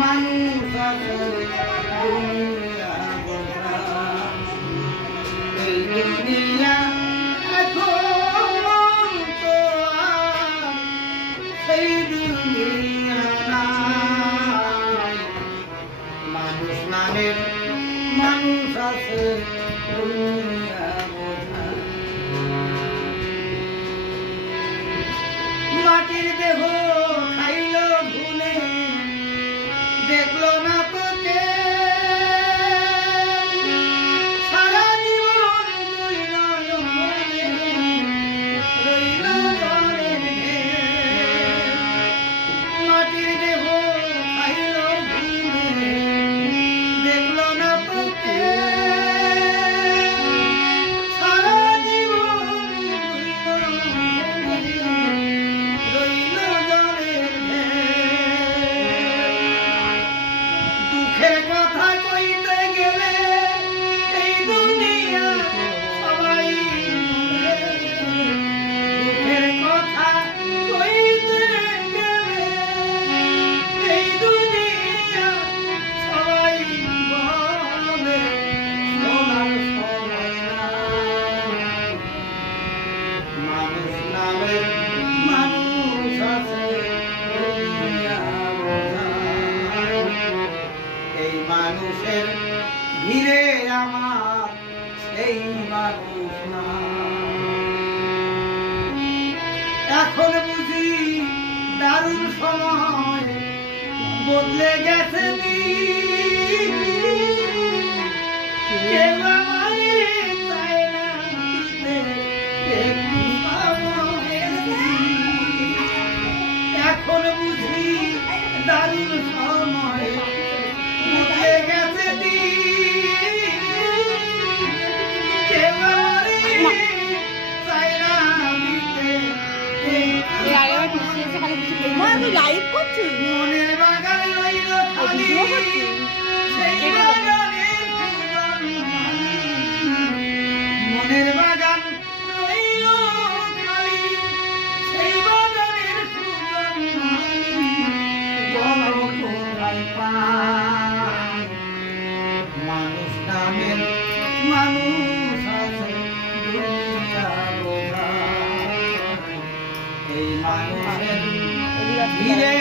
মানুষ আছে দুনিয়া গোটা। এই দুনিয়া এখন তো আর সেই দুনিয়া নাই। মানুষ নামের মানুষ আছে দুনিয়া গোটা। মাটির দেহ খাইল ভুলে দেখলো না তোকে। সারা জীবন দুই নয়নে রইল জলের ঢেউ। মাটির দেহ খাইল ভুলে দেখলো না তোকে। সারা জীবন দুই নয়নে রইল জলের ঢেউ। দুঃখের কথা কইতে গেলে এই দুনিয়া সবাই বলে। দুঃখের কথা কইতে গেলে এই দুনিয়া সবাই বলে। শোনার সময় নাই। মানুষ নামে মানুষ আছে দুনিয়া বোঝায়। এই মানুষের ভিড়ে আমার সেই মানুষ না। এখন বুঝি দারুণ সময় বদলে গেছে দিন। কেউ আমায় চায় না দিতে একটু সময়ের দিন। এখন বুঝি দারুণ সময় বদলে গেছে দিন। কেউ আমায় চায় না দিতে একটু লাইভ করছিস? মনের বাগান রইল খালি। সেই বাগানের ফুল মনের বাগান রইল খালি। সেই বাগানের ফুল বলো কোথায় পাই। মানুষ নামের মানুষ আছে দুনিয়া বোঝায়। এই মানুষের ভিড়ে